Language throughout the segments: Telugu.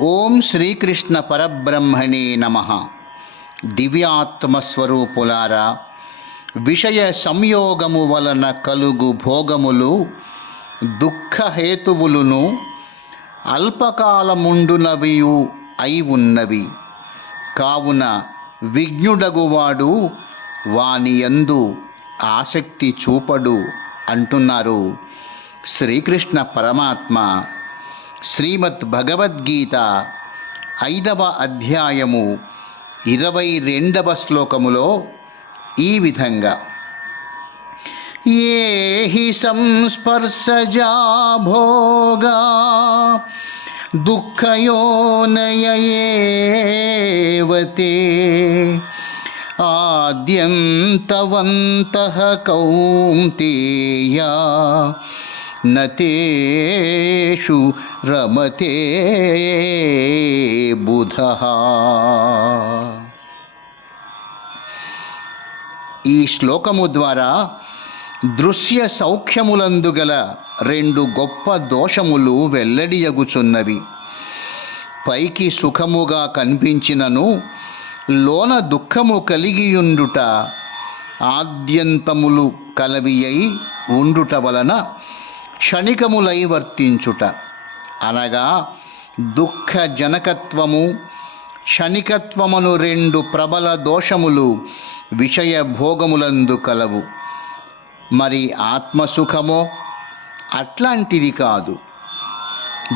ఓం శ్రీకృష్ణ పరబ్రహ్మణే నమ. దివ్యాత్మస్వరూపులారా విషయ సంయోగము వలన కలుగు భోగములు దుఃఖహేతువులును అల్పకాలముండునవియు అయి ఉన్నవి. కావున విజ్ఞుడగువాడు వాని యందు ఆసక్తి చూపడు అంటున్నారు శ్రీకృష్ణ పరమాత్మ. శ్రీమద్ భగవద్గీత ఐదవ అధ్యాయము ఇరవై రెండవ శ్లోకములో ఈ విధంగా. ఏ హి సంస్పర్శజా భోగా దుఃఖయోనయేవతే ఆద్యంతవంత కౌంతేయ నతేషు రమతే బుధ. ఈ శ్లోకము ద్వారా దృశ్య సౌఖ్యములందు గల రెండు గొప్ప దోషములు వెల్లడియగుచున్నవి. పైకి సుఖముగా కనిపించినను లోన దుఃఖము కలిగియుండుట ఆద్యంతములు కలవి అయి ఉండుట వలన క్షణికములై వర్తించుట. అనగా దుఃఖ జనకత్వము క్షణికత్వమును రెండు ప్రబల దోషములు విషయ భోగములందు కలవు. మరి ఆత్మసుఖమో? అట్లాంటిది కాదు.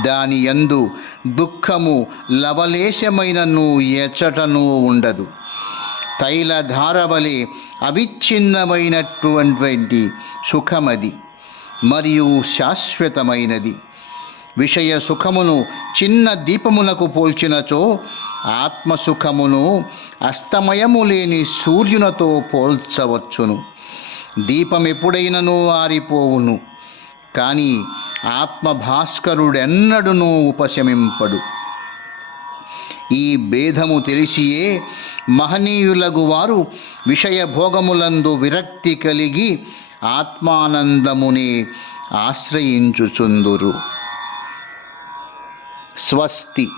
దాని యందు దుఃఖము లవలేశమైనను ఎచ్చటను ఉండదు. తైలధారవలే అవిచ్ఛిన్నమైనటువంటి సుఖమది. మరియు శాశ్వతమైనది. విషయ సుఖమును చిన్న దీపమునకు పోల్చినచో ఆత్మసుఖమును అస్తమయము లేని సూర్యునతో పోల్చవచ్చును. దీపం ఎప్పుడైనను ఆరిపోవును కానీ ఆత్మభాస్కరుడెన్నడునూ ఉపశమింపడు. ఈ భేదము తెలిసియే మహనీయులగు వారు విషయ భోగములందు విరక్తి కలిగి ఆత్మానందముని ఆశ్రయించుచుందురు. స్వస్తి.